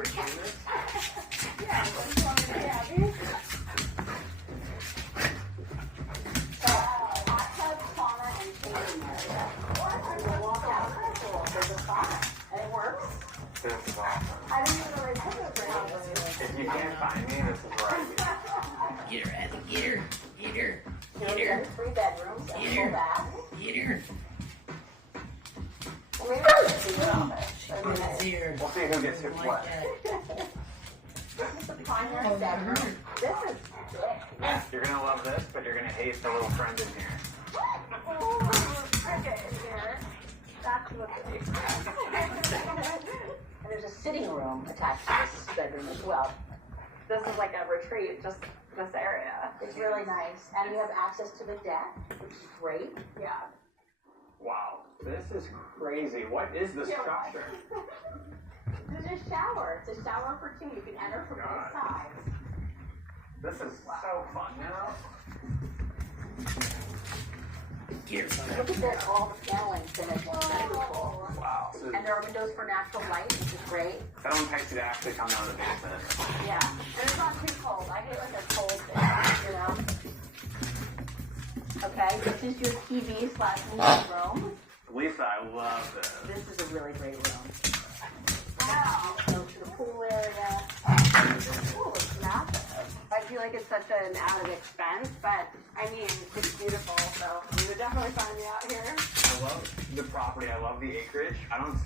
Yeah, what's wrong with you, Abby? So, hot tub, sauna, and changing area. Or you can walk out in the pool. There's a sauna, and it works. This is awesome. I didn't even really put it for houses. If you can't find me, this is where I Get her, Abby, get her. Get her. You Get know, her. there's 3 bedrooms and Get full her. bath. Get her. I mean, it's a office. I mean, It's here. We'll see who gets hit Like what. that. this is the primary bedroom. This is big. You're gonna love this, but you're gonna hate the little friend in here. Oh, cricket in here. That's what it is. And there's a sitting room attached to this bedroom as well. This is like a retreat, just this area. It's really nice. And you have access to the deck, which is great. Yeah. Wow, this is crazy. What is the structure? There's a shower. It's a shower for 2. You can enter from both sides. This is so fun, you know? Get her, son. Look at this, all the paneling finished. Beautiful. Wow. So And there are windows for natural light, which is great. that one takes you to actually come down to the basement. Yeah. And it's not too cold. I get like a cold thing, you know? Okay, this is your TV / movie room. Lisa, I love this. This is a really great room. Wow. So to the pool area. Oh, it's massive. I feel like it's such an added expense, but I mean, it's beautiful, so you would definitely find me out here. I love the property. I love the acreage. I don't